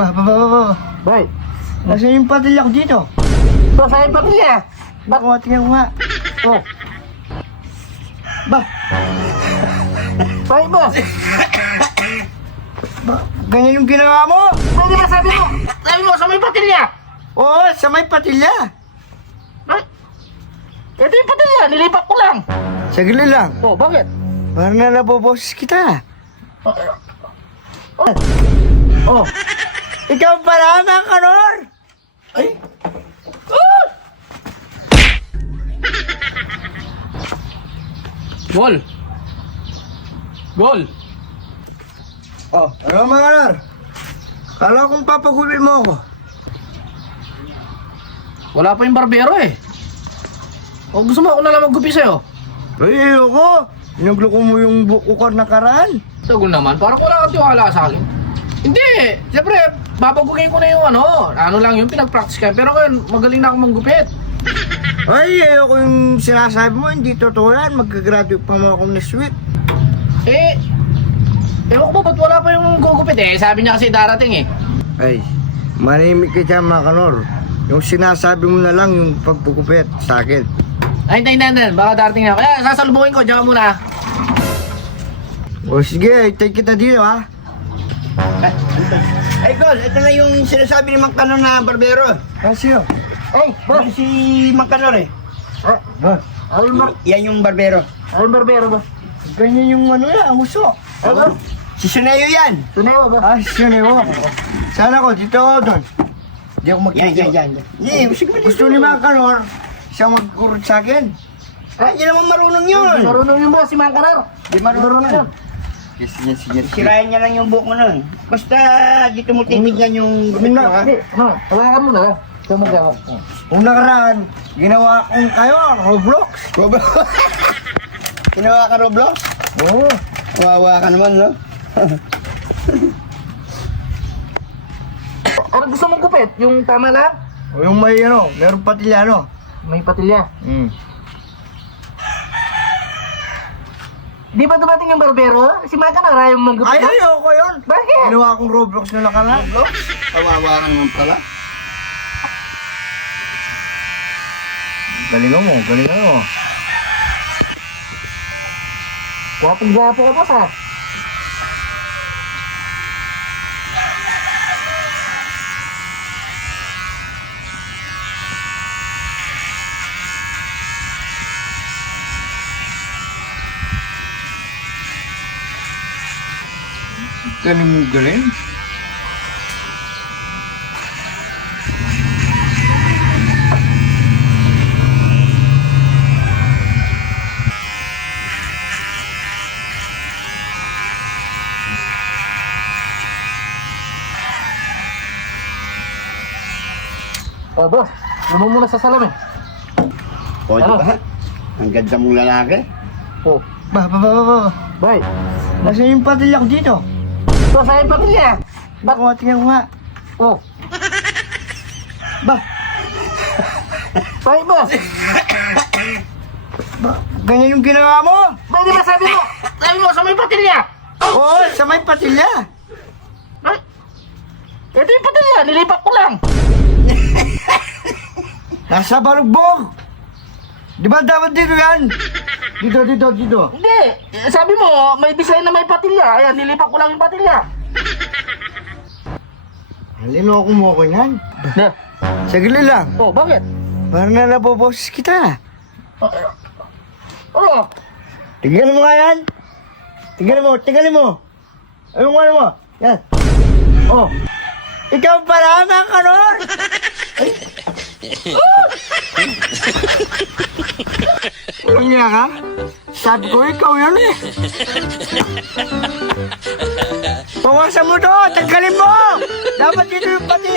Ba. Bay, Nasaan yung patilya ko dito? ito sa yung patilya. Baka tingnan ko nga. Oh, Ba, bay boss. ganyan yung ginawa mo? Pwede ba sabi mo? Sabi mo sa may patilya. Oo, sa may patilya. Bay, ito yung patilya, nilipat ko lang. Sagli lang. Oh, bakit? Parang na naboboses kita. Oh, Ikaw pala, mga kanor! ay. Gol. Gol. Oh, ano mga kanor? Kala kong papagulin mo ako. Wala pa yung barbero eh. O gusto mo ako na lang maggupi sa'yo? Ay, ayoko. Inuglo ko mo yung buko ko nakaraan. Tagol naman, parang wala kang tiwala sa akin. Hindi, siyempre, babagugin ko na yung ano lang yung pinag-practice ka. Pero ngayon, magaling na akong manggupit. Ay, ayoko yung sinasabi mo. Hindi totoo yan. Magka-graduate pa mo akong next week. Ewan ko ba, ba't wala pa yung gugupit eh? Sabi niya kasi darating eh. Ay, manimik ka dyan, mga kanor. Yung sinasabi mo na lang yung pagpupupit sa akin. Ay, hintayin, baka darating na. Kaya sasalubungin ko, diyan ka muna. O sige, take kita dito ha. Ay, Gol, ito na yung sinasabi ni Mang Kanor na barbero. Sino? Ay, boss. Si Mang Kanor eh. Yan yung barbero. Ay, barbero ba? Ganyan yung ano yan, ang uso. Ano? Si Suneo yan. Tunewa ba? Ah, si Suneo. Sana ko, dito ako doon. Hindi ako magkikita. Yan. Gusto ni Mang Kanor, siyang mag-urot sa akin. Ah, hindi naman marunong yun. Marunong yung boss, si Mang Kanor. Di marunong yun. Sirayan niya lang yung buhok mo nun. Basta dito mo titignan yung gumit mo ha. Hawakan mo na. Tumagawa ko. Kung nakaraan, ginawa kong kayo, Roblox. Ginawa ka Roblox? Oo. Kawawa ka naman, no? Ano gusto mong gupit? Yung tama lang? O yung may ano, meron patilya, no? May patilya. Di ba dumating yung barbero? Si Mang Kanor yung manggupit Ay, mo? ayoko yun. Bakit? Ginawa kong Roblox na nakaraan. Roblox? Kawawa ka naman pala. Galingan mo. Gwapong-gwapo ka boss ha. Galing. Oh boss, lumong muna sa salamin. O, di Ano? ba? Ang ganda mong lalaki. Oh, Ba. bay. Nasaan yung patilya ko dito? Ito sa yung patilya. Baka tingnan ko nga. Oh, Ba, bay boss. ganyan yung ginawa mo? Pwede ba sabi mo? Sabi mo sa may patilya. Oo, sa may patilya. Ay, ito yung patilya, nilipat ko lang. Nasa balugbog. Di ba dapat dito yan? Dito. Hindi, sabi mo may design na may patilya. Ayan, nilipat ko lang yung patilya. Halino mo ko yan. Ne? Sagli lang. Oh, bakit? Parang na naboboses kita. Oh, Tingnan mo nga yan. Tingnan mo. Anong ano mo? Yan. oh. Ikaw pala, mga kanor! Kanya ka? Sabi ko, ikaw yun eh. Pawasan mo to! Tanggalin mo! Dapat dito yung pati.